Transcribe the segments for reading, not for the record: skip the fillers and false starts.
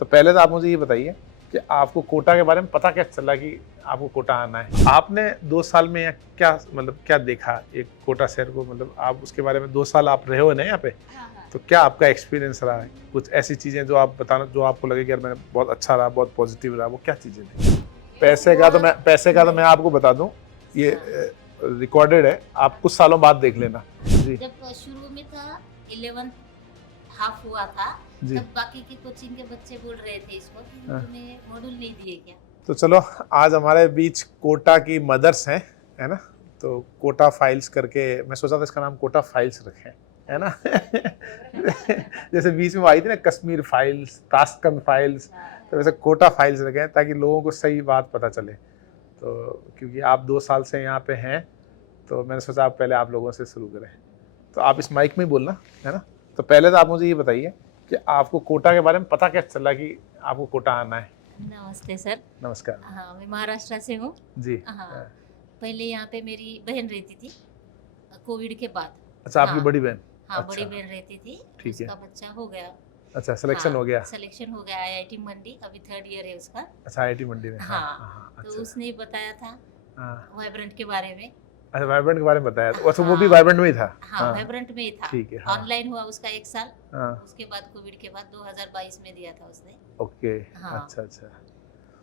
तो पहले तो आप मुझे ये बताइए कि आपको कोटा के बारे में पता कैसे चला कि आपको कोटा आना है? आपने 2 साल में यहाँ क्या मतलब क्या देखा एक कोटा शहर को, मतलब आप उसके बारे में 2 साल आप रहे हो ना यहाँ पे, हाँ, हाँ। तो क्या आपका एक्सपीरियंस रहा है? कुछ ऐसी चीज़ें जो आप बताना, जो आपको लगे कि यार मैंने बहुत अच्छा रहा, बहुत पॉजिटिव रहा, वो क्या चीज़ें थी? पैसे का तो मैं आपको बता दूँ, ये रिकॉर्डेड है, आप कुछ सालों बाद देख लेना। जी, जब शुरू में था 11th हाफ हुआ था, जी। तब बाकी के कोचिंग के बच्चे बोल रहे थे इसको कि हाँ। तुम्हें मॉड्यूल नहीं दिए क्या? तो चलो, आज हमारे बीच कोटा की मदर्स हैं, है ना? तो कोटा फाइल्स करके मैं सोचा था इसका नाम कोटा फाइल्स रखें, है ना? जैसे बीच में वो आई थी ना कश्मीर फाइल्स, ताशकंद फाइल्स, तो वैसे कोटा फाइल्स रखें ताकि लोगों को सही बात पता चले। तो क्योंकि आप 2 साल से यहाँ पे हैं, तो मैंने सोचा आप पहले आप लोगों से शुरू करें। तो आप इस माइक में ही बोलना, है ना? तो पहले तो आप मुझे ये बताइए कि आपको कोटा के बारे में पता कैसे चला कि आपको कोटा आना है? नमस्ते सर। नमस्कार। हाँ, मैं महाराष्ट्र से हूँ। जी। हाँ, पहले यहाँ पे मेरी बहन रहती थी, कोविड के बाद। अच्छा, आपकी हाँ, बड़ी बहन? हाँ, अच्छा, बड़ी बहन रहती थी, ठीक है। उसका बच्चा हो गया। अच्छा, सिलेक्शन हाँ, हो गया? सिलेक्शन हो गया IIT मंडी, अभी 3rd ईयर है उसका। अच्छा, आईआईटी मंडी में। हाँ, हाँ, हाँ, हाँ, तो अच्छा। उसने बताया था हाँ, वाइब्रेंट के बारे में। अच्छा, वाइब्रेंट के बारे में बताया। तो अच्छा, वो भी हाँ, वाइब्रेंट में ही था? हाँ, वाइब्रेंट में ही था। ठीक है, हाँ। ऑनलाइन हुआ उसका 1 साल, हाँ, उसके बाद कोविड के बाद 2022 में दिया था उसने। ओके। हाँ। अच्छा, अच्छा।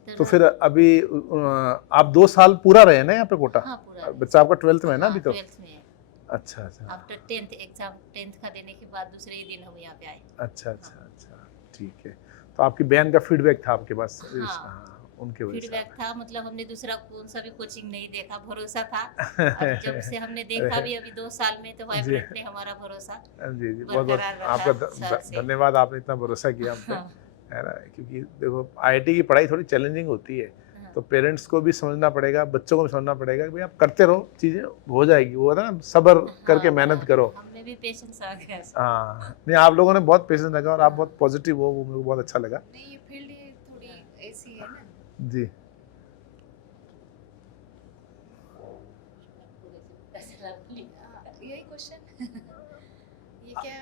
तो तो फिर अभी आप 2 साल पूरा रहे ना यहाँ पे कोटा? हाँ, पूरा। बच्चा आपका 12th में है ना अभी तो? 12th में है। अच्छा, अच्छा। आफ्टर 10th एग्जाम, 10th का देने के बाद दूसरे ही दिन हम यहाँ पे आए। अच्छा, अच्छा, अच्छा, ठीक है। तो आपकी बहन का फीडबैक था आपके पास? हाँ। हाँ, उनके वजह से फीडबैक था, मतलब हमने दूसरा कौन सा भी कोचिंग नहीं देखा, भरोसा था। आप और जब से हमने देखा भी अभी 2 साल में, तो जी। वाइब्रेंट ने हमारा भरोसा जी, जी, बहुत-बहुत बरकरार रखा आपका सर से। धन्यवाद, आपने इतना भरोसा किया हम पे, हाँ, है ना? क्योंकि देखो आईआईटी की पढ़ाई थोड़ी चैलेंजिंग होती है, हाँ। तो पेरेंट्स को भी समझना पड़ेगा, बच्चों को भी समझना पड़ेगा कि भाई आप करते रहो, चीज़ें हो जाएगी, वो है ना, सब्र करके हाँ, मेहनत हाँ, करो। हमें भी पेशेंस आ गया सर। हाँ, नहीं आप लोगों ने बहुत पेशेंस रखा और आप बहुत पॉजिटिव हो, वो मेरे को बहुत अच्छा लगा। नहीं, ये फील्ड ही थोड़ी ऐसी है ना। जी। यही क्वेश्चन ये क्या,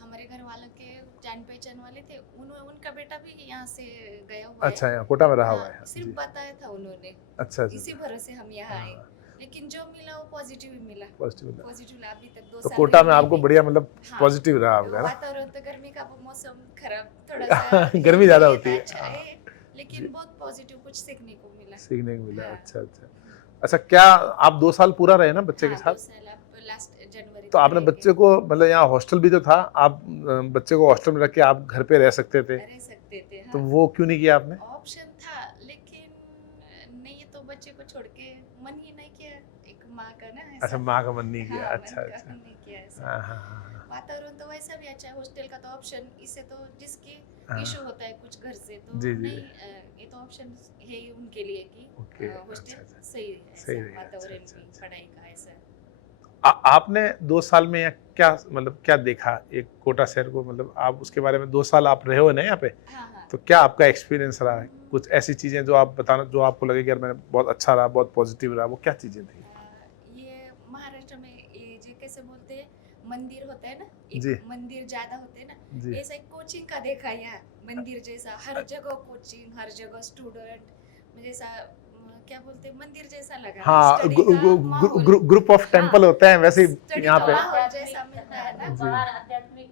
हमारे घर वालों के जान पहचान वाले थे, उनका बेटा भी यहाँ से गया हुआ है। अच्छा, यहाँ कोटा में रहा हुआ हाँ, है? सिर्फ जी। बताया था उन्होंने, अच्छा, अच्छा, इसी अच्छा। भरोसे हम यहाँ आए। हाँ, लेकिन जो मिला वो पॉजिटिव ही मिला। पॉजिटिव। पॉजिटिव अभी तक 2 तो साल कोटा में रही आपको भी। बढ़िया, मतलब हाँ, पॉजिटिव रहा आपका, है ना? वातावरण तो गर्मी का मौसम खराब थोड़ा सा गर्मी ज़्यादा ये होती है। अच्छा हाँ, है, लेकिन जी। बहुत पॉजिटिव कुछ सीखने को मिला। सीखने को मिला। हाँ। अच्छा, अच्छा। अच्छा, क्या आप 2 साल पूरा रहे ना बच्चे के हाँ, साथ? 2 साल अब लास्ट जनवरी तो तक आपने रह बच्चे को, मतलब यहाँ हॉस्टल भी तो था, आप बच्चे को हॉस्टल में रख के आप घर पे रह सकते थे, रह सकते थे। तो हाँ, वो क्यों नहीं किया आपने? ऑप्शन था, लेकिन नहीं, तो बच्चे को छोड़ के मन ही नहीं किया, एक माँ का ना अच्छा, ऐसा। माँ का मन नहीं किया। हाँ, अच्छा, मन का अच्छा। नहीं किया ऐसा। हाँ, हाँ, हाँ, वातावरण तो वैसा भी अच्छा है, हॉस्टल का तो ऑप्शन, इससे तो जिसकी हाँ। इशू होता है कुछ घर से, तो जी, जी, नहीं, जी। ये तो ऑप्शन है ही उनके लिए कि ओके, अच्छा, हॉस्टल अच्छा। सही है, सही ऐसा रहेगा। अच्छा, वातावरण अच्छा, भी, अच्छा। पढ़ाई का ऐसा। आपने 2 साल में यहाँ क्या, मतलब क्या देखा एक कोटा शहर को, मतलब आप उसके बारे में 2 साल आप रहे हो ना यहाँ पे, हाँ, हाँ। तो क्या आपका एक्सपीरियंस रहा है? कुछ ऐसी चीज़ें जो आप बताना, जो आपको लगे कि यार मैंने बहुत अच्छा रहा, बहुत पॉजिटिव रहा, वो क्या चीज़ें थी? ये महाराष्ट्र में ये जो कैसे बोलते हैं, मंदिर होता है ना, जी। एक मंदिर ज्यादा होते हैं ना, जी। ऐसा एक कोचिंग का देखा यहाँ, मंदिर जैसा हर जगह कोचिंग, हर जगह स्टूडेंट, जैसा क्या बोलते हैं, मंदिर जैसा लगा। हाँ, स्टडी का माहौल, ग्रुप ऑफ टेम्पल होते हैं वैसे ही स्टडी यहाँ का पे। माहौल जैसा मिलता है ना। जी। बाहर आध्यात्मिक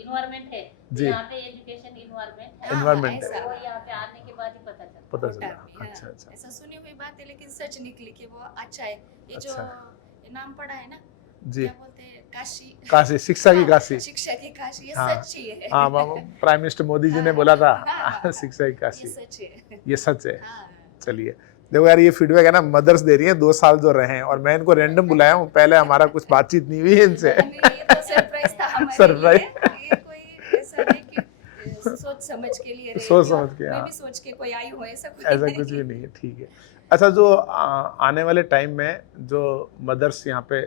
इन्वायरमेंट है, जी। यहाँ पे एजुकेशन इन्वायरमेंट है। हाँ, एनवायरनमेंट ऐसा। है। वो यहाँ पे आने के बाद ही पता चलता पता कोटा चला। में, हाँ, अच्छा, अच्छा। ऐसा सुनी हुई बात है, लेकिन सच निकली कि वो अच्छा है। ये जो अच्छा। ये नाम पड़ा है ना, जी। क्या बोलते हैं, काशी। काशी, शिक्षा की हाँ, काशी। शिक्षा की काशी, ये हाँ। सच्ची है। हाँ, प्राइम मिनिस्टर मोदी जी ने हाँ, बोला था, हाँ, हाँ, शिक्षा की ये काशी। सच है। ये सच है। हाँ, चलिए, देखो यार, ये फीडबैक है ना, मदर्स दे रही हैं 2 साल जो रहे हैं, और मैं इनको रैंडम बुलाया हूँ, पहले हमारा कुछ बातचीत नहीं हुई है इनसे। नहीं, ये तो सरप्राइज था हमारे सरप्राइज। लिए। ये कोई ऐसा नहीं कि सोच समझ के लिए सोच रहेगी, समझ और के, मैं हाँ। भी सोच के कोई आई हूँ, ऐसा कुछ ऐसा कुछ भी नहीं है, ठीक है। अच्छा, जो आने वाले टाइम में जो मदर्स यहाँ पे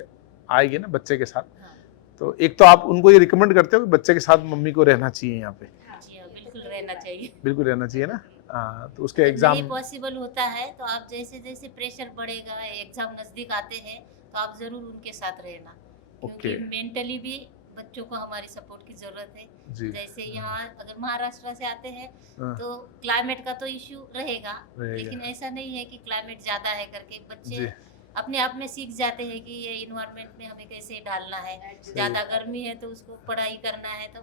आएगी ना बच्चे के साथ, हाँ, तो एक तो आप उनको ये रिकमेंड करते हो कि बच्चे के साथ मम्मी को रहना चाहिए यहाँ पे? जी हाँ, बिल्कुल रहना चाहिए। बिल्कुल रहना चाहिए ना? हाँ, तो उसके अगर एग्जाम। नहीं पॉसिबल होता है, तो आप जैसे जैसे प्रेशर बढ़ेगा, एग्जाम नजदीक आते हैं, तो आप जरूर उनके साथ रहना, क्योंकि ओके। मेंटली भी बच्चों को हमारी सपोर्ट की जरूरत है। जी जैसे यहाँ अगर महाराष्ट्र से आते हैं हाँ, तो क्लाइमेट का तो इशू रहेगा, रहेगा। लेकिन ऐसा नहीं है कि क्लाइमेट ज्यादा है करके जी बच्चे अपने आप में सीख जाते हैं कि ये इन्वायरमेंट में हमें कैसे डालना है। Adjust ज्यादा गर्मी है तो उसको पढ़ाई करना है, तो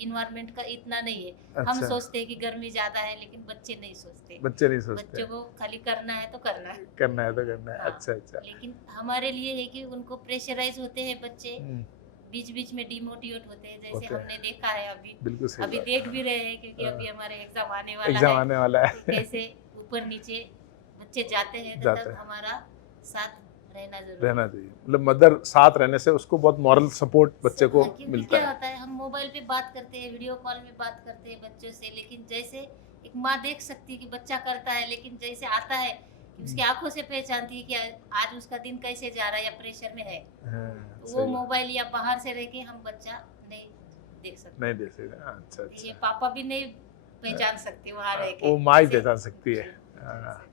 इन्वायरमेंट का इतना नहीं है। हम अच्छा सोचते हैं कि गर्मी ज्यादा है, लेकिन बच्चे नहीं सोचते। बच्चे नहीं सोचते बच्चों को खाली करना है तो करना है। करना है तो करना है हाँ। अच्छा अच्छा लेकिन हमारे लिए है कि उनको प्रेशराइज होते हैं बच्चे, हम्म, बीच बीच में डिमोटिवेट होते हैं, जैसे होते हैं। हमने देखा है अभी बिल्कुल सही अभी बात देख भी रहे हैं, क्योंकि हाँ। अभी हमारे एग्जाम आने वाला एग्जाम है। आने वाला तो है कैसे ऊपर नीचे बच्चे जाते हैं, तो जाते तब हैं। हमारा साथ रहना जरूरी रहना चाहिए मतलब मदर साथ रहने से उसको बहुत मॉरल सपोर्ट बच्चे को हाँ, क्योंकि मिलता क्या है होता है, हम मोबाइल पे बात करते हैं, वीडियो कॉल में बात करते हैं बच्चों से, लेकिन जैसे एक माँ देख सकती है कि बच्चा करता है, लेकिन जैसे आता है कि उसकी आंखों से पहचानती है कि आज उसका दिन कैसे जा रहा है या प्रेशर में है। हाँ, तो सही वो बात। मोबाइल या बाहर से रह के हम बच्चा नहीं देख सकते। नहीं दे सकते अच्छा ये अच्छा पापा भी नहीं पहचान सकते वहां रह के। वो माँ ही जैसे- पहचान सकती है जी, हाँ, जैसे।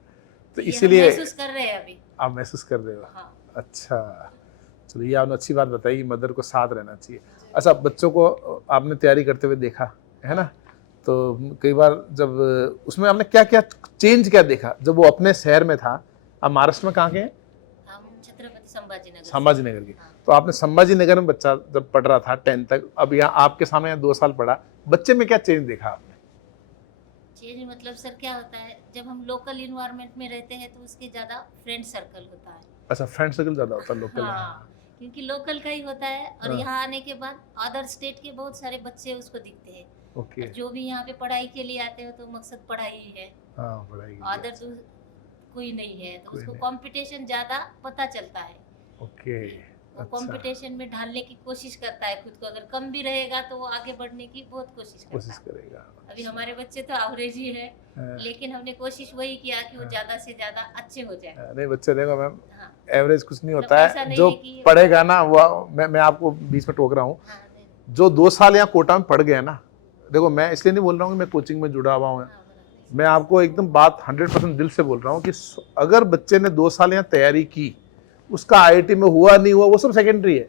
तो ये हम इसीलिए महसूस कर रहे हैं अभी। आप महसूस कर रहे हो हाँ। अच्छा चलो ये आपने अच्छी बात बताई कि मदर को साथ रहना चाहिए अच्छा बच्चों को आपने तैयारी करते हुए देखा है ना तो कई बार जब उसमें आपने क्या क्या चेंज क्या देखा जब वो अपने शहर में था आप महाराष्ट्र में कहाँ के हैं हम छत्रपति संभाजी नगर। संभाजी नगर के हाँ। तो आपने संभाजी नगर में बच्चा जब पढ़ रहा था 10 तक अब यहाँ आपके सामने यहाँ 2 साल पढ़ा बच्चे में क्या चेंज देखा आपने चेंज मतलब सर क्या होता है, जब हम लोकल इन्वायरमेंट में रहते हैं तो उसके ज्यादा फ्रेंड सर्कल होता है। अच्छा फ्रेंड सर्कल ज्यादा होता है लोकल हाँ, क्योंकि लोकल का ही होता है, और हाँ। यहाँ आने के बाद अदर स्टेट के बहुत सारे बच्चे उसको दिखते हैं। ओके और जो भी यहाँ पे पढ़ाई के लिए आते हो तो मकसद पढ़ाई ही है, हाँ पढ़ाई के लिए। अदर तो कोई नहीं है, तो कोई उसको नहीं। कंपटीशन ज्यादा पता चलता है। ओके वो अच्छा कंपटीशन में ढालने की कोशिश करता है खुद को, अगर कम भी रहेगा तो वो आगे बढ़ने की बहुत कोशिश करता कोशिश है। करेगा अभी हमारे बच्चे तो एवरेज ही है, हाँ। लेकिन हमने कोशिश वही किया कि वो हाँ। ज्यादा से ज्यादा अच्छे हो जाए। नहीं बच्चे देखो मैम हाँ, एवरेज कुछ नहीं मतलब होता ऐसा है नहीं जो है कि- पढ़ेगा ना वो मैं आपको बीच में टोक रहा हूँ हाँ, जो 2 साल यहाँ कोटा में पढ़ गया ना देखो मैं इसलिए नहीं बोल रहा हूँ कि मैं कोचिंग में जुड़ा हुआ हूँ हाँ, बराबर। मैं आपको एकदम बात 100% दिल से बोल रहा हूँ कि अगर बच्चे ने 2 साल यहाँ तैयारी की उसका आईआईटी में हुआ नहीं हुआ वो सब सेकेंडरी है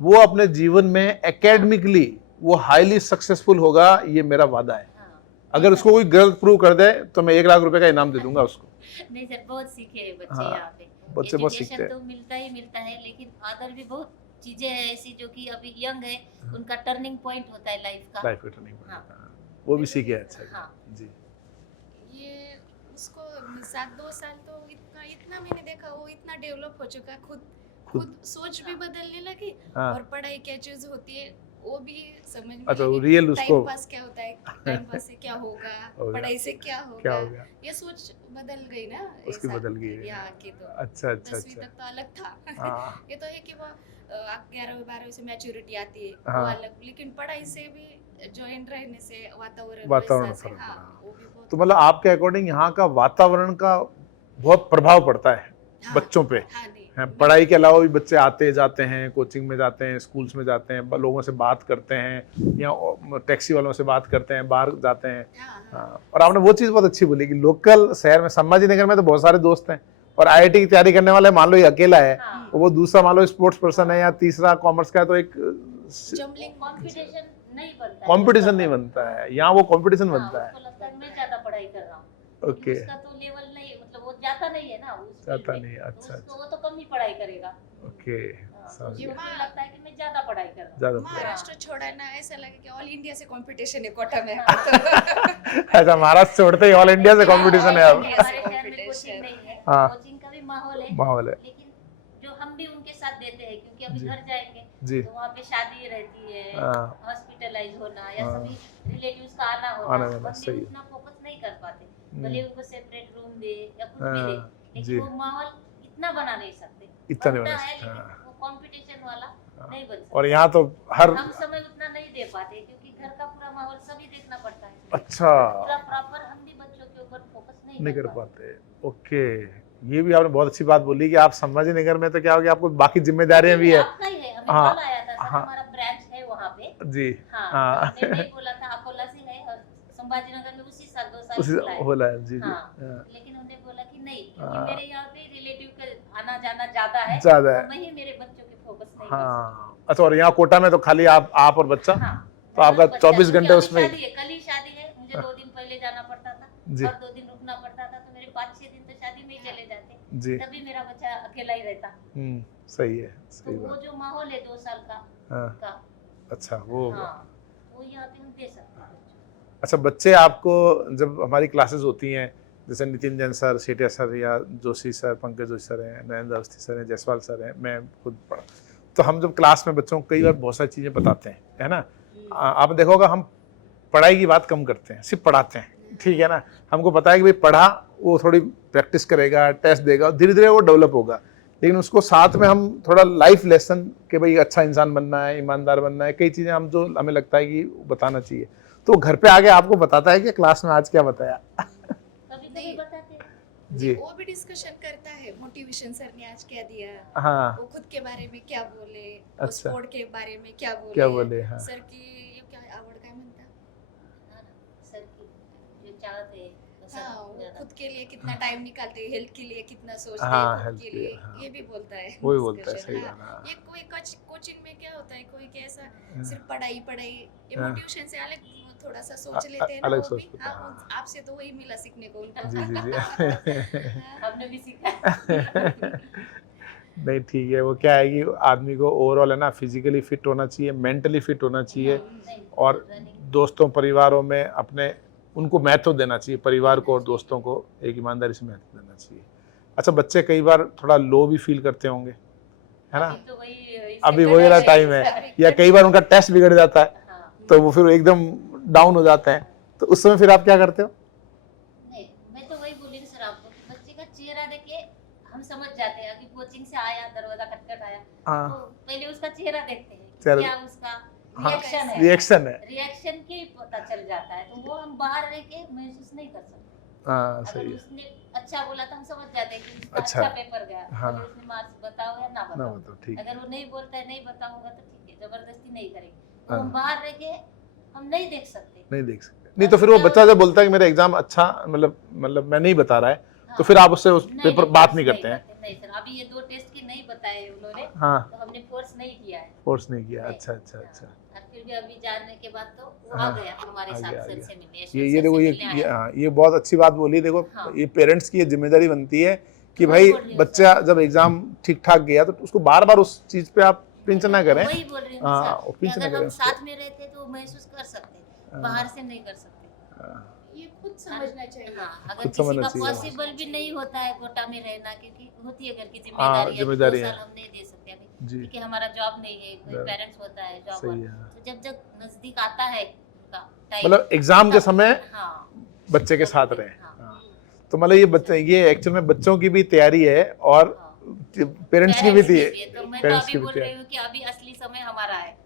वो अपने जीवन में एकेडमिकली वो हाईली सक्सेसफुल होगा ये मेरा वादा है हाँ। अगर उसको कोई गलत प्रूव कर दे तो मैं 1 लाख रुपए का इनाम दे दूंगा उसको नहीं सर, बहुत सीखे हैं बच्चे हाँ, यहाँ पे। बच्चे बहुत Education सीखते हैं। तो मिलता ही मिलता है, लेकिन अदर भी बहुत चीजें हैं ऐसी जो कि अभी यंग है, उनका टर्निंग पॉइंट होता है लाइफ का। लाइफ ट्रेनिंग हाँ। वो भी सीखे अच्छा हाँ। जी ये उसको 7-2 साल तो इतना इतना मैंने देखा, वो इतना डेवलप हो चुका, खुद खुद- सोच भी बदलने लगी, हाँ। और पढ़ाई क्या चीज होती है वो भी समझ में अच्छा, वो लगी। real उसको- टाइम पास क्या होता है, टाइम पास से क्या होगा, होगा। पढ़ाई से क्या क्या होगा, हो गया ये सोच बदल गई ना। उसकी ऐसा बदल गई है। यहाँ आके तो अच्छा अच्छा 10वीं अच्छा तक तो अलग था। हाँ ये तो है कि वो 11वीं-12वीं से मैच्योरिटी आती है, हाँ। वो अलग, लेकिन पढ़ाई से भी ज्वाइन रहने से वातावरण वातावरण वैसा से, फर्क हाँ, पड़ा। वो भी बहुत तो मतलब आपके अकॉर्डिंग यहाँ का वातावरण का बहुत प्रभाव पड़ता है हाँ, बच्चों पे हाँ, नहीं, हैं, पढ़ाई के अलावा भी बच्चे आते जाते हैं कोचिंग में जाते हैं स्कूल्स में जाते हैं लोगों से बात करते हैं या टैक्सी वालों से बात करते हैं बाहर जाते हैं हाँ, हाँ, हाँ, और आपने वो चीज़ बहुत अच्छी बोली कि लोकल शहर में संभाजी नगर में तो बहुत सारे दोस्त हैं और आईआईटी की तैयारी करने वाले मान लो ये अकेला है हाँ। तो वो दूसरा मान लो स्पोर्ट्स पर्सन है या तीसरा कॉमर्स का है तो एक जम्बलिंग कंपटीशन नहीं बनता है। कंपटीशन नहीं बनता है यहाँ वो कंपटीशन हाँ, बनता है उसको लगता है मैं ज्यादा पढ़ाई कर रहा हूँ, ओके उसका तो लेवल नहीं, मतलब वो जाता नहीं है ना उस जाता field में, नहीं, तो अच्छा, उसको वो तो कम ही पढ़ाई करेगा। ओके हाँ, तो समझ उसको गया ये लगता है कि मैं ज्यादा पढ़ाई कर रहा हूँ। ज़्यादा महाराष्ट्र छोड़ा ना, ऐसा लगे कि ऑल इंडिया से कंपटीशन है कोटा में। अच्छा महाराष्ट्र छोड़ते ही ऑल इंडिया से कंपटीशन है अब हमारे शहर में कोचिंग नहीं है, हाँ। कोचिंग का भी माहौल है, माहौल है लेकिन जो हम भी उनके साथ देते हैं, क्योंकि अभी जी। घर जाएंगे जी तो वहाँ पे शादी रहती है, हाँ हॉस्पिटलाइज होना या हाँ। सभी रिलेटिव्स का आना आना होना, जाना, बंदे सही है। उतना फोकस नहीं कर पाते, भले उनको सेपरेट रूम दे या कुछ भी दे, हाँ, लेकिन जी। वो माहौल इतना बना नहीं सकते। इतना नहीं बनता बना है, सकते, लेकिन हाँ। वो कंपटीशन वाला नहीं बन सकता। और यहाँ तो हर हम समय उतना नहीं दे पाते, क्योंकि घर का पूरा माहौल सभी देखना पड़ता है। अच्छा पूरा प्रॉपर हम भी बच्चों के ऊपर फोकस नहीं कर पाते ओके ये भी आपने बहुत अच्छी बात बोली कि आप संभाजी नगर में तो क्या हो गया आपको बाकी जिम्मेदारियां भी है आपका ही है, हमें हाँ, कॉल आया था सर, हाँ। हमारा ब्रांच है वहाँ पे। जी हाँ, हाँ। हमने नहीं बोला था अकोला से है, और संभाजी नगर में उसी साल 2 साल उसी खुला है। होला है जी जी हाँ, हाँ, लेकिन हमने बोला कि नहीं, क्योंकि हाँ। मेरे यहाँ पे रिलेटिव का आना जाना ज्यादा है, ज्यादा है तो मैं ही मेरे बच्चों के फोकस नहीं कर सकती। हाँ अच्छा, और यहाँ कोटा में तो खाली आप और बच्चा? हाँ, तो आपका बच्चा, 24 घंटे क्योंकि उसमें अभी शादी है, कल ही शादी है, मुझे 2 दिन पहले जाना पड़ता था जी। और 2 दिन रुकना पड़ता था, तो मेरे 5-6 दिन तो शादी में ही चले जाते, जी। तभी मेरा बच्चा अकेला ही रहता। सही है, तो सही वो बात। जो माहौल है 2 साल का हाँ, का, अच्छा वो हाँ, वो यहाँ पे हम दे सकते हैं। अच्छा, बच्चे आपको जब हमारी क्लासेस होती हैं, जैसे नितिन जैन सर, सेठिया सर या जोशी सर, पंकज जोशी सर हैं, नरेंद्र अवस्थी सर हैं, जायसवाल सर हैं, मैं खुद पढ़ा, तो हम जब क्लास में बच्चों को कई बार बहुत सारी चीज़ें बताते हैं, है ना। आपने देखा होगा हम पढ़ाई की बात कम करते हैं, सिर्फ पढ़ाते हैं, ठीक है ना। हमको पता है कि भाई पढ़ा, वो थोड़ी प्रैक्टिस करेगा, टेस्ट देगा, धीरे धीरे वो डेवलप होगा, लेकिन उसको साथ में हम थोड़ा लाइफ लेसन कि भाई अच्छा इंसान बनना है, ईमानदार बनना है, कई चीज़ें हम जो हमें लगता है कि बताना चाहिए, तो घर पे आके आपको बताता है कि क्लास में आज क्या बताया। कभी-कभी बताते हैं। जी। वो भी डिस्कशन करता है, मोटिवेशन सर ने आज क्या दिया, हाँ, वो खुद के बारे में क्या बोले, अच्छा। स्पोर्ट के बारे में क्या बोले, हाँ। सर की ये क्या आवड काय म्हणता, हाँ, सर की जो चाहते हैं, वो सब हाँ, वो ज्यादा। खुद के लिए कितना टाइम निकालते हैं, हेल्थ के लिए कितना सोचते हाँ, हैं, हेल्थ खुद के के लिए, लिए, हाँ। ये भी बोलता है। वही बोलता है, discussion, सही हाँ। बात, हाँ। ये कोई कोचिंग में क्या होता है, कोई कैसा हाँ। सिर्फ पढ़ाई पढ़ाई, ये हाँ। मोटिवेशन से अलग थोड़ा सा सोच लेते हैं ना, अलग वो सोच भी, लेते हैं, हाँ, हाँ। आपसे तो वही मिला सीखने को उनको। जी जी जी। हाँ। हमने भी सीखा। नहीं ठीक है, वो क्या है कि आदमी को ओवरऑल है ना फिजिकली फिट होना चाहिए, मेंटली फिट होना चाहिए, नहीं, और दोस्तों परिवारों में अपने उनको महत्व देना चाहिए, परिवार को और दोस्तों को एक ईमानदारी से महत्व देना चाहिए। अच्छा, बच्चे कई बार थोड़ा लो भी फील करते होंगे, है ना, अभी तो वही इससे अभी कड़ा वही वाला है। टाइम है, या कई बार उनका टेस्ट बिगड़ जाता है, हाँ, तो वो फिर एकदम डाउन हो जाते हैं, तो उस समय फिर आप क्या करते हो? नहीं, मैं तो वही बोली सर आपको कि बच्चे का चेहरा देखे हम समझ जाते हैं। अभी कोचिंग से आया, दरवाजा खटखटाया, हाँ, तो पहले उसका चेहरा देखते हैं कि चेहरा- क्या उसका हाँ, रिएक्शन है। रिएक्शन है, रिएक्शन के ही पता चल जाता है, तो वो हम बाहर रह के महसूस नहीं कर सकते। हाँ अगर सही है, उसने अच्छा बोला तो हम समझ जाते हैं कि उसका अच्छा। अच्छा पेपर गया। हाँ। अगर उसने मार्क्स बताओ या ना ना बताओ, बताओ, ठीक है, अगर वो नहीं बोलता है, नहीं बताऊंगा तो ठीक है, जबरदस्ती नहीं करेंगे। तो हाँ। हम बाहर रह के हम नहीं देख सकते। नहीं देख सकते, नहीं तो फिर वो बच्चा जब बोलता है कि मेरा एग्जाम अच्छा, मतलब मैं नहीं बता रहा है, तो फिर आप उससे उस पेपर बात नहीं करते हैं? नहीं सर, अभी ये 2 टेस्ट की नहीं बताए उन्होंने, हाँ, तो हमने फोर्स नहीं किया है। फोर्स नहीं किया, नहीं। अच्छा अच्छा अच्छा। और फिर भी अभी जानने के बाद तो वो हाँ, आ गया हमारे आ साथ गया, आ सर गया। से मिलने, ये यशवंत सर देखो, से ये मिलने ये आया। हाँ, ये बहुत अच्छी बात बोली। देखो हाँ। ये पेरेंट्स की ये जिम्मेदारी बनती है कि तो भाई वही बोल रही हूँ बच्चा सर। जब एग्जाम ठीक ठाक गया तो उसको बार बार उस चीज पे आप पिंच ना करें। वही बोल रही हूँ हाँ, सर, वो कि पिंच ना अगर करें हम उसको। साथ में रहते तो महसूस कर सकते, हाँ। बाहर से नहीं कर सकते। हाँ, ये खुद समझना चाहिए। हाँ, अगर खुद किसी समझना का चाहिए। पॉसिबल भी नहीं होता है कोटा में रहना, क्योंकि होती है घर की हाँ, जिम्मेदारी है, जिम्मेदारी 2 है। साल हम नहीं दे सकते अभी, जी, क्योंकि हमारा जॉब नहीं है, कोई हाँ। पेरेंट्स होता है जॉब, सही है। तो जब जब नजदीक आता है उनका टाइम, मतलब एग्जाम के तब- समय हाँ, बच्चे के तब साथ भी- रहे। हाँ, हाँ। तो मतलब ये बच्चे, ये एक्चुअल में बच्चों की भी तैयारी है और हाँ। पेरेंट्स की भी थी। है। तो मैं तो पेरेंट्स अभी की भी बोल तैयारी। रही हूँ कि अभी असली समय हमारा है।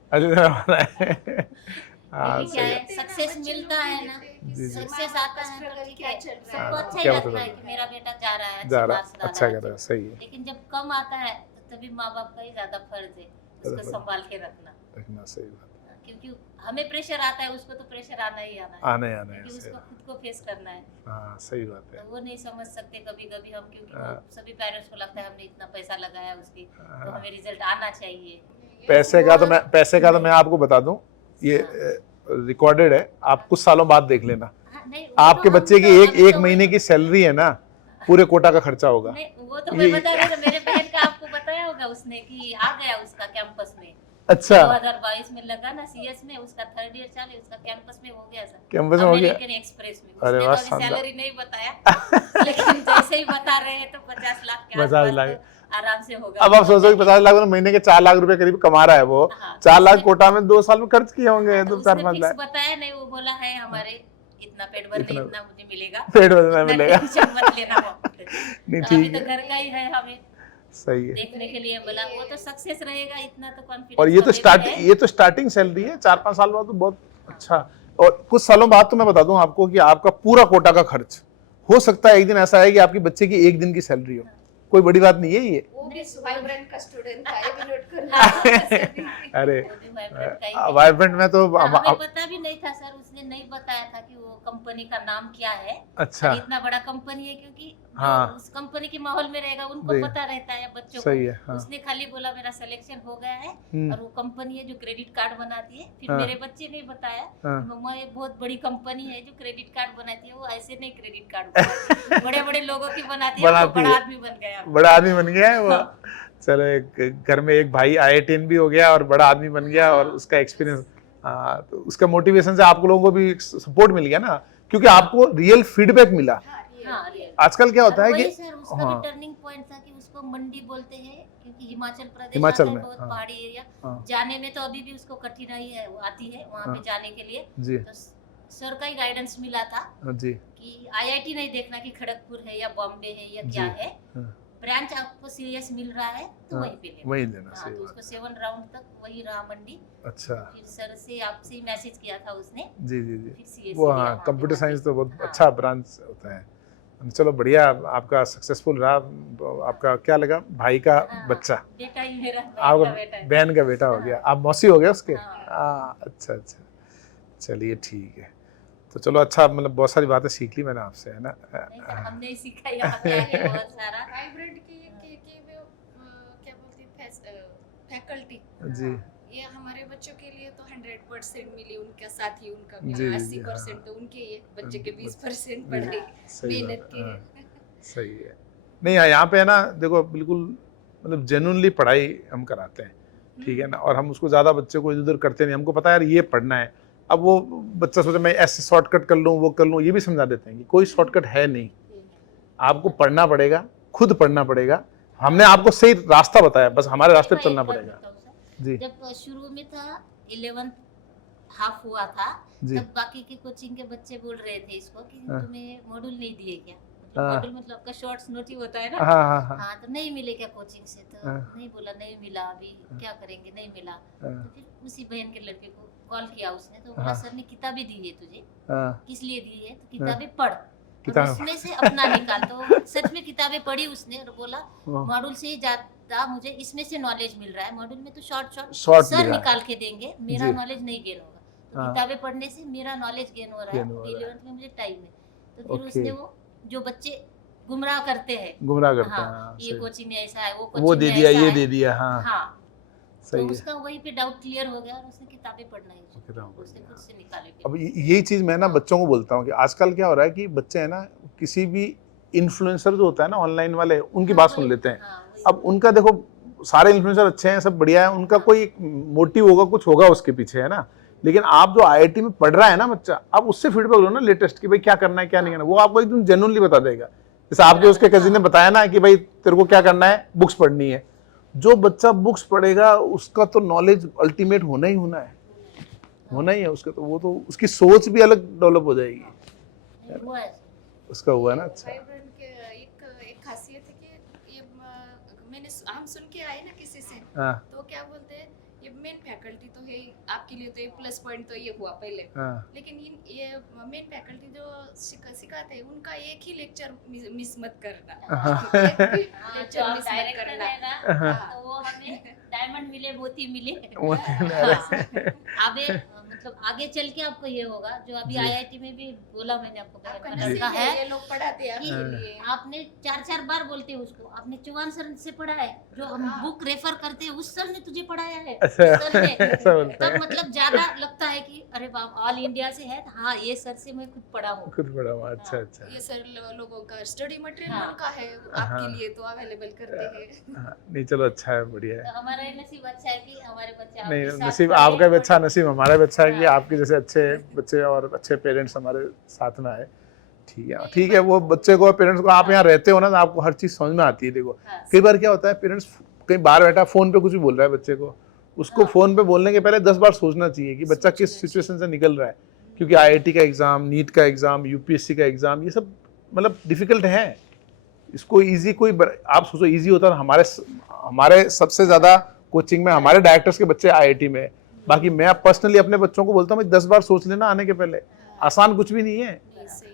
हाँ लेकिन क्या सही है, है। सक्सेस मिलता है ना, जी, जी। सक्सेस आता है तो ठीक है, सबको हाँ, अच्छा ही क्या लगता पता है चला। कि मेरा बेटा जा रहा है, जा अच्छे रहा, मार्क्स डाला अच्छा है, कर रहा है, सही है, लेकिन जब कम आता है तो तभी माँ बाप का ही ज्यादा फर्ज है उसको फर्ज। संभाल के रखना, रखना सही बात। क्योंकि हमें प्रेशर आता है, उसको तो प्रेशर आना ही आना है, आने आने क्योंकि सही उसको बात। खुद को फेस करना है। हाँ सही बात है। तो वो नहीं समझ सकते कभी कभी हम, क्योंकि वो हाँ। सभी पेरेंट्स को लगता है हमने इतना पैसा लगाया उसकी, तो हाँ। हमें रिजल्ट आना चाहिए। पैसे का तो मैं आपको बता दूं, ये रिकॉर्डेड है, आप कुछ सालों बाद देख लेना, हाँ, नहीं, वो आपके तो हम बच्चे की तो एक अभी एक तो महीने वही- की सैलरी है ना, पूरे कोटा का खर्चा होगा। नहीं, वो तो ये- मैं बता रही हूँ, मेरे बहन का आपको बताया होगा उसने कि आ गया उसका कैंपस में, अच्छा 2022 में लगा ना सीएस में, उसका 3rd ईयर चाले, उसका कैंपस में हो गया सर, कैंपस में हो गया। अमेरिकन एक्सप्रेस में। अरे उसने वाह, तो अभी शानदार। सैलरी नहीं बताया, लेकिन जैसे ही बता रहे हैं तो 50 लाख के 50 आसपास लाख। तो आराम से होगा। अब आप सोचो कि 50 लाख में महीने के 4 लाख रुपए करीब कमा रहा है वो, हाँ, 4 लाख उसने- कोटा में 2 साल में खर्च किए होंगे, हाँ, तो तो 4-5 उसने लाख फिक्स बताया नहीं, वो बोला है हमारे इतना पेट भरने इतना- इतना मुझे मिलेगा, पेट भरना इतना मिलेगा। टेंशन मत लेना वो। नहीं तो अभी ठीक तो है, घर का ही है, हमें सही है। देखने के लिए बोला, वो तो सक्सेस रहेगा, इतना तो कॉन्फिडेंस। और ये तो स्टार्टिंग सैलरी है, 4-5 साल बाद तो बहुत अच्छा। और कुछ सालों बाद तो मैं बता दूं आपको कि आपका पूरा कोटा का खर्च हो सकता है एक दिन ऐसा है कि आपकी बच्चे की एक दिन की सैलरी हो, कोई बड़ी बात नहीं है ये। वो वो भी नहीं, वाइब्रेंट का स्टूडेंट था, ये भी नोट करना। अरे वो भी वाइब्रेंट का ही है। वाइब्रेंट में तो हमें पता भी नहीं था सर, उसने नहीं बताया था कि वो कंपनी का नाम क्या है। अच्छा और इतना बड़ा कंपनी है, क्योंकि जो हाँ। उस कंपनी के माहौल में रहेगा उनको देख, पता रहता है बच्चों को। सही है हाँ। उसने खाली बोला मेरा सिलेक्शन हो गया है हम्म, और वो कंपनी है जो क्रेडिट कार्ड बनाती है। फिर हाँ। मेरे बच्चे ने बताया हाँ। मम्मा ये बहुत बड़ी कंपनी है जो क्रेडिट कार्ड बनाती है, वो ऐसे नहीं क्रेडिट कार्ड बनाती है, बड़े बड़े लोगों की बनाती है, वो बनाती बड़ा है। आदमी बन गया। बड़ा आदमी बन गया है वो। चलो एक घर में एक भाई IITian भी हो गया और बड़ा आदमी बन गया और उसका एक्सपीरियंस, तो उसका मोटिवेशन से आप लोगों को भी सपोर्ट मिल गया ना, क्योंकि आपको रियल फीडबैक मिला। हाँ, रियल। आजकल क्या होता है वही कि सर उसका हाँ। भी टर्निंग पॉइंट था कि उसको मंडी बोलते हैं, क्योंकि हिमाचल प्रदेश हिमाचल आता है, में, बहुत हाँ। पहाड़ी एरिया। हाँ। जाने में तो अभी भी उसको कठिनाई है, वो आती है वहाँ हाँ। पे जाने के लिए। जी तो सर का ही गाइडेंस मिला था जी कि IIT नहीं देखना कि खड़गपुर है या बॉम्बे है या जी, क्या है, हाँ। ब्रांच आपको सीरियस मिल रहा है तो हाँ, वहीं पे लेना। वही लेना, हाँ, सही तो बात उसको 7 राउंड तक वही रहा मंडी। अच्छा फिर सर से आपसे ही मैसेज किया था उसने, जी जी जी फिर CSE वो लिया हाँ, वहाँ पे कंप्यूटर जाके। साइंस तो बहुत हाँ। अच्छा ब्रांच होता है। चलो बढ़िया, आपका सक्सेसफुल रहा। आपका क्या लगा, भाई का हाँ, बच्चा, बेटा ही मेरा, बहन आपका का बेटा है। बहन का बेटा हो हाँ। गया, आप मौसी हो गए उसके। हाँ। हाँ अच्छा अच्छा, चलिए ठीक है। तो चलो अच्छा, मतलब बहुत सारी बातें सीख ली मैंने आपसे, है ना। नहीं सर, हमने ही सीखा यहाँ पे आके बहुत सारा। वाइब्रेंट की वो क्या बोलते हैं फैकल्टी, जी ये हमारे बच्चों के लिए तो 100% मिली, उनका साथ ही उनका जी, मिला, जी, 80% हाँ। तो उनके ही है, बच्चे के जी, 20% जी, पढ़ाई सही मेहनत बात की है, हाँ, है। सही है। नहीं यहाँ पे है ना, देखो बिल्कुल मतलब जेन्युइनली पढ़ाई हम कराते हैं, ठीक है ना, और हम उसको ज़्यादा बच्चे को इधर उधर करते नहीं, हमको पता है यार ये पढ़ना है। अब वो बच्चा सोचे मैं ऐसे शॉर्टकट कर लूँ, वो कर लूँ, ये भी समझा देते हैं कि कोई शॉर्टकट है नहीं, आपको पढ़ना पड़ेगा, खुद पढ़ना पड़ेगा। हमने आपको सही रास्ता बताया, बस हमारे रास्ते पे मैं चलना एक बात पड़ेगा। बताऊं सर, जी जब शुरू में था 11th हाफ हुआ था, जी तब बाकी के कोचिंग के बच्चे बोल रहे थे इसको कि हाँ। तुम्हें मॉड्यूल नहीं दिए क्या, हाँ। मॉड्यूल मतलब आपका शॉर्ट्स नोट ही होता है ना। हाँ हाँ हाँ हाँ, तो नहीं मिले क्या कोचिंग से, तो हाँ। नहीं बोला नहीं मिला, अभी क्या करेंगे, नहीं मिला। हाँ, तो फिर उसी बहन के लड़के को कॉल किया उसने, तो बोला हाँ। सर ने किताबें दी है तुझे, हाँ, किस लिए दी है, तो किताबें पढ़, और किताब- उसमें से अपना निकाल। तो सच में किताबें पढ़ी उसने और बोला हाँ। मॉड्यूल से ही ज्यादा मुझे इसमें से नॉलेज मिल रहा है, मॉड्यूल में तो शॉर्ट Short सर लिखा है। निकाल के देंगे, मेरा जी। नॉलेज नहीं गेन होगा। तो हाँ। किताबें पढ़ने से मेरा नॉलेज गेन हो रहा है, Gain हो रहा है। 11th में मुझे टाइम है। तो फिर Okay. उसने वो जो बच्चे गुमराह करते हैं, गुमराह करते हैं, हाँ, हाँ, ये सही। कोचिंग में ऐसा है, वो वो कोचिंग दे में दिया, ऐसा ये है। दे दिया, हाँ हाँ, तो सही है। उसका वहीं पे डाउट क्लियर हो गया और उसने किताबें पढ़ना ही किताबें पढ़ उसने लिया। खुद से निकाले। अब यही चीज़ मैं ना बच्चों को बोलता हूँ कि आजकल क्या हो रहा है कि बच्चे हैं ना, किसी भी इन्फ्लुएंसर जो होता है ना ऑनलाइन वाले, उनकी बात सुन लेते हैं। अब उनका देखो, सारे इन्फ्लुएंसर अच्छे हैं, सब बढ़िया है, उनका कोई मोटिव होगा, कुछ होगा उसके पीछे, है ना। लेकिन आप जो IIT में पढ़ रहा है ना बच्चा, आप उससे फीडबैक लो ना लेटेस्ट कि भाई क्या करना है क्या नहीं करना, वो आपको एकदम जेन्युइनली बता देगा। जैसे आपके उसके कजिन ने बताया ना कि भाई तेरे को क्या करना है, बुक्स पढ़नी है। जो बच्चा बुक्स पढ़ेगा उसका तो नॉलेज अल्टीमेट होना ही होना है, होना ही है उसका, तो वो तो उसकी सोच भी अलग डेवलप हो जाएगी। हुआ है। उसका हुआ ना अच्छा। वाइब्रेंट के एक खासियत है कि ये मैंने हम सुन के आए ना किसी से, हाँ तो क्या बोलते हैं, ये मेन फैकल्टी तो है ही, आपके लिए तो ये प्लस पॉइंट तो ये हुआ पहले, हाँ लेकिन ये मेन फैकल्टी जो सिखाते हैं उनका एक ही लेक्चर मिस मत करना, एक भी हाँ, जो लेक्चर आप मिस मत डायरेक्टर करना। है ना, हाँ। तो वो हमें डायमंड मिले, मोती मिले। मोती मिले, हाँ, आगे मतलब आगे चल के आपको ये होगा, जो अभी जी। IIT में भी बोला मैंने आपको आपका पहले जी। नसीब लड़का है, है ये लोग पढ़ाते हैं कि आपके लिए। आपने 4-4 बार बोलते हैं उसको, आपने चौहान सर से पढ़ा है, जो हम हाँ। बुक रेफर करते हैं उस सर ने तुझे पढ़ाया है। अच्छा सर ने ऐसा बोलते तब हैं, मतलब ज्यादा लगता है कि अरे बाप ऑल इंडिया से है, हाँ ये सर से मैं खुद पढ़ा हूँ। खुद पढ़ा हुआ, अच्छा हाँ। अच्छा। ये सर लोगों का स्टडी मटेरियल हाँ। उनका है, हाँ। आपके लिए तो अवेलेबल करते हैं। हाँ, नहीं चलो अच्छा है, बढ़िया है। तो हमारा ये नसीब अच्छा है कि हमारे बच्चे आपके नहीं साथ नसीब पढ़े, आपका भी अच्छा, नसीब हमारा भी अच्छा है कि हाँ। आपके जैसे अच्छे बच्चे और अच्छे पेरेंट्स हमारे साथ में आए। ठीक है, ठीक है। वो बच्चे को, पेरेंट्स को, आप यहाँ रहते हो ना, तो आपको हर चीज़ समझ में आती है। देखो हाँ। कई बार क्या होता है, पेरेंट्स कहीं बाहर बैठा फ़ोन पे कुछ भी बोल रहा है बच्चे को, उसको हाँ। फ़ोन पे बोलने के पहले 10 बार सोचना चाहिए कि बच्चा किस सिचुएशन से निकल रहा है। क्योंकि IIT का एग्ज़ाम, नीट का एग्ज़ाम, UPSC का एग्ज़ाम, ये सब मतलब डिफ़िकल्ट है। इसको ईजी कोई आप सोचो ईजी होता है, हमारे सबसे ज़्यादा कोचिंग में हमारे डायरेक्टर्स के बच्चे IIT में। बाकी मैं पर्सनली अपने बच्चों को बोलता हूँ 10 बार सोच लेना आने के पहले, आसान कुछ भी नहीं है, नहीं, सही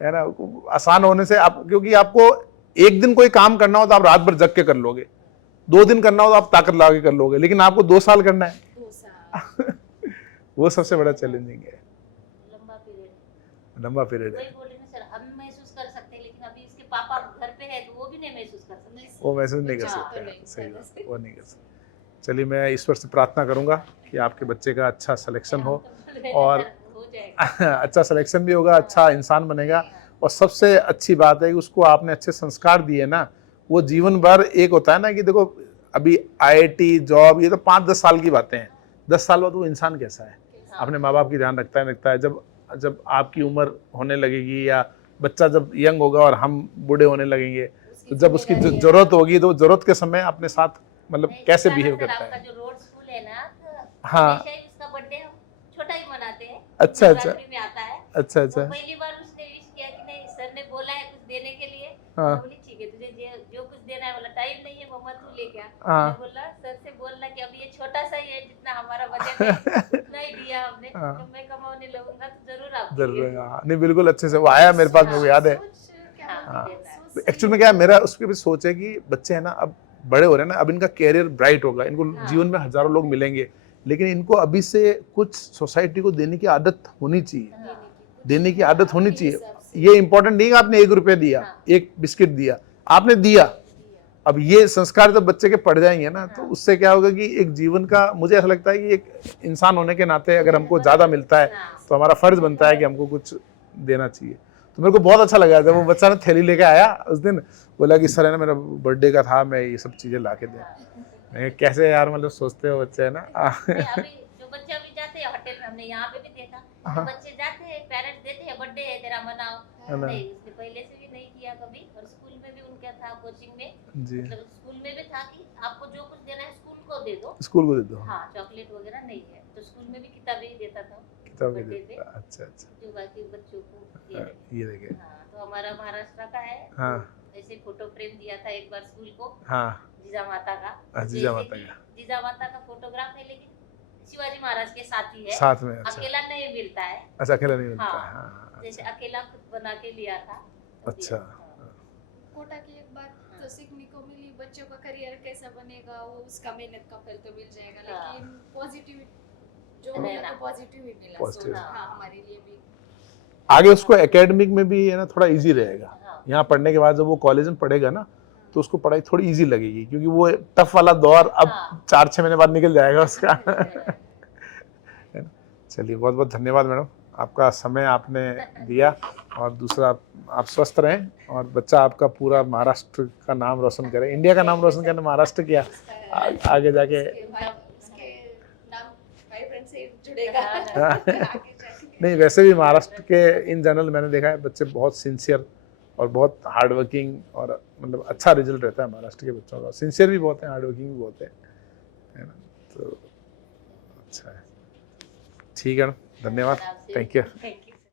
है ना। है ना। आसान होने से आप, क्योंकि आपको एक दिन कोई काम करना हो तो आप रात भर जग के कर लोगे, 2 दिन करना हो तो आप ताकत लगा के कर लोगे, लेकिन आपको 2 साल करना है 2 साल वो सबसे बड़ा चैलेंजिंग है, लंबा पीरियड। लंबा पीरियड वही है। बोले ना सर, हम महसूस कर सकते हैं, लेकिन अभी इसके पापा घर पे है तो वो भी नहीं महसूस कर सकते। वो महसूस नहीं कर बच्चा सकते तो हैं, नहीं सही कर बात, सकते। वो नहीं कर सकते। चलिए मैं ईश्वर से प्रार्थना करूंगा कि आपके बच्चे का अच्छा सिलेक्शन हो, हम तो बोल रहे और सर, हो जाएगा। अच्छा सिलेक्शन भी होगा, अच्छा इंसान बनेगा, और सबसे अच्छी बात है कि उसको आपने अच्छे संस्कार दिए ना, वो जीवन भर एक होता है ना कि देखो अभी IIT जॉब ये तो 5-10 साल की बातें हैं, 10 साल बाद वो इंसान कैसा है, अपने माँ बाप की ध्यान रखता है नहीं रखता है। जब आपकी उम्र होने लगेगी या बच्चा जब यंग होगा और हम बूढ़े होने लगेंगे, तो जब उसकी जरूरत होगी तो जरूरत के समय अपने साथ मतलब नहीं, कैसे इसका बिहेव ना सर, करता आपका है। जो रोड स्कूल है ना, तो हाँ। हमेशा ही उसका बर्थडे हम छोटा ही मनाते हैं। अच्छा, नवरात्रि में आता है। अच्छा तो अच्छा, पहली बार उसने विश किया कि नहीं, सर ने बोला है कुछ देने के लिए। हाँ। मैं बोली ठीक है, तुझे जो कुछ देना है, बोला टाइम नहीं है मम्मा, तू लेके आ। हाँ। मैं बोला सर से बोलना कि अब ये छोटा सा ही है, जितना हमारा बजट है उतना ही दिया हमने। हाँ। जब मैं कमाने लगूंगा तो जरूर आप जरूर, हाँ, नहीं बिल्कुल अच्छे से वो आया मेरे पास, मेरे को याद है। हाँ। एक्चुअल में क्या है, मेरा उसकी भी सोच है कि बच्चे है ना अब बड़े हो रहे हैं ना, अब इनका कैरियर ब्राइट होगा, इनको हाँ। जीवन में हजारों लोग मिलेंगे, लेकिन इनको अभी से कुछ सोसाइटी को देने की आदत होनी चाहिए, देने की आदत होनी चाहिए। ये इंपॉर्टेंट नहीं है कि आपने 1 रुपया दिया, हाँ। 1 बिस्किट दिया, आपने दिया, अब ये संस्कार जब बच्चे के पड़ जाएंगे ना, तो हाँ। उससे क्या होगा कि एक जीवन का, मुझे ऐसा लगता है कि एक इंसान होने के नाते अगर हमको ज्यादा मिलता है हाँ। तो हमारा फर्ज बनता है कि हमको कुछ देना चाहिए। तो मेरे को बहुत अच्छा लगा जब वो बच्चा ना थैली लेके आया उस दिन, बोला कि सर है ना मेरा बर्थडे का था, मैं ये सब चीजें ला के दिया। मैं कैसे यार मतलब सोचते हो बच्चे है ना। नहीं, अभी जो बच्चे अभी जाते हैं होटल में, हमने यहाँ पे भी देखा, हाँ। जो बच्चे जाते हैं, पेरेंट्स देते हैं बर्थडे है तेरा मनाओ। है ना। नहीं, उसने पहले से भी नहीं किया कभी, और स्कूल में भी उनका था, कोचिंग में, जी, मतलब स्कूल में भी था कि आपको जो कुछ देना है स्कूल को दे दो। स्कूल को दे दो, हाँ, चॉकलेट वगैरह नहीं है, तो स्कूल में भी किताबें ही देता था किताब भी बर्थडे दे पे, दो। अच्छा अच्छा, जो बाकी बच्चों को ये है। ये देखे, हाँ, तो हमारा महाराष्ट्र का है। हाँ। तो ऐसे फोटो फ्रेम दिया था एक बार स्कूल को, हाँ, जीजा माता का। जीजा जैसे माता कि का जीजा माता का फोटोग्राफ है, लेकिन शिवाजी महाराज के साथ ही है, साथ में। अच्छा अकेला नहीं मिलता है। अच्छा, अकेला नहीं मिलता। हाँ। हाँ, जैसे अच्छा अकेला खुद बना के लिया था। तो अच्छा। दिया। कोटा की एक बात तो सीखने को मिली, बच्चों का करियर कैसा बनेगा वो उसका मेहनत का फल तो मिल जाएगा, हाँ। लेकिन पॉजिटिव जो नहीं मिला ना। तो पॉजिटिव ही मिला। Positive। हाँ, हमारे लिए भी आगे उसको एकेडमिक में भी है ना थोड़ा इजी रहेगा, हाँ। यहाँ पढ़ने के बाद जब वो कॉलेज में पढ़ेगा ना, तो उसको पढ़ाई थोड़ी इजी लगेगी, क्योंकि वो टफ वाला दौर अब हाँ। 4-6 महीने बाद निकल जाएगा उसका। हाँ। चलिए बहुत बहुत धन्यवाद मैडम, आपका समय आपने दिया, और दूसरा आप स्वस्थ रहें, और बच्चा आपका पूरा महाराष्ट्र का नाम रोशन करे, इंडिया का नाम रोशन करे, महाराष्ट्र किया आगे जाके। उसके नाम भाई फ्रेंड से जुड़ेगा हाँ। आगे जाके। नहीं वैसे भी महाराष्ट्र के इन जनरल मैंने देखा है बच्चे बहुत सिंसियर और बहुत हार्ड वर्किंग, और मतलब अच्छा रिजल्ट रहता है महाराष्ट्र के बच्चों का, सिंसियर भी बहुत है, हार्ड वर्किंग भी बहुत है ना, तो अच्छा है। ठीक है, धन्यवाद, थैंक यू। Thank you.